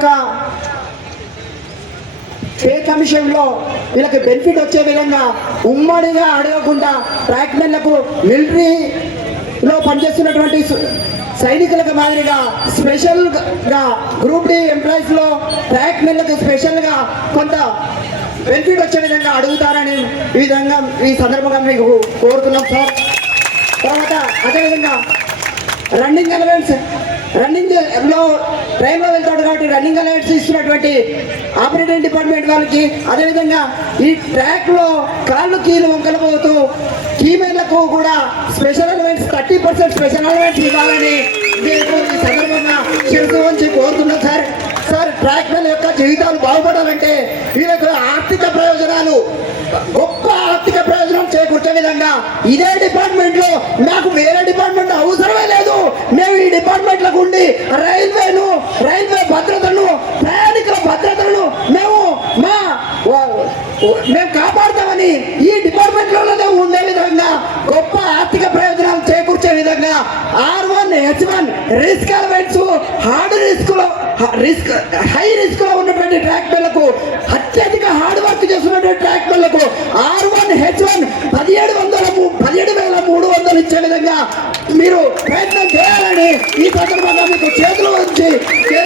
యొక్క పే కమిషన్లో వీళ్ళకి బెనిఫిట్ వచ్చే విధంగా ఉమ్మడిగా అడగకుండా ట్రాక్మెన్లకు మిలిటరీలో పనిచేస్తున్నటువంటి సైనికులకు మాదిరిగా స్పెషల్గా గ్రూప్ డి ఎంప్లాయీస్లో ట్రాక్మెన్లకు స్పెషల్గా కొంత బెనిఫిట్ వచ్చే విధంగా అడుగుతారని ఈ విధంగా ఈ సందర్భంగా మీకు కోరుతున్నాం సార్. తర్వాత అదేవిధంగా రన్నింగ్ అలవెన్స్ రన్నింగ్లో ట్రైన్లో వెళ్తాడు కాబట్టి రన్నింగ్ అలవెన్స్ ఇస్తున్నటువంటి ఆపరేటింగ్ డిపార్ట్మెంట్ వాళ్ళకి అదేవిధంగా ఈ ట్రాక్లో కాళ్ళు కీలు వంకలు పోతూ కీమెన్లకు కూడా special allowance thirty percent special allowance ఇవ్వాలని మీకు ఈ సందర్భంగా శిరసు వంచి కోరుతున్నాం సార్. సార్ ట్రాక్ మెన్ యొక్క జీవితాలు బాగుపడాలంటే వీళ్ళకు ఆర్థిక ప్రయోజనాలు గొప్ప ఆర్థిక ప్రయోజనం చేకూర్చే విధంగా ఇదే డిపార్ట్మెంట్లో నాకు వేరే డిపార్ట్మెంట్ అవసరమే డిపార్ట్మెంట్లకు ఉండి రైల్వేను రైల్వే భద్రతను ప్రయాణికుల భద్రతను మేము మా మేము కాపాడుతామని ఈ డిపార్ట్మెంట్లోనే ఉండే విధంగా గొప్ప ఆర్థిక ప్రయోజనాలు చేకూర్చే విధంగా R one H one risk elements hard రిస్క్లో risk high రిస్క్లో ఉన్నటువంటి ట్రాక్టర్లకు అత్యధిక హార్డ్ వర్క్ చేస్తున్నటువంటి ట్రాక్టర్లకు ఆర్ వన్ హెచ్ వన్ పదిహేడు వందల పదిహేడు వేల మూడు వందలు ఇచ్చే విధంగా మీరు ప్రయత్నం చేయాలి ఈ సందర్భంగా మీకు చేతులు ఉంచి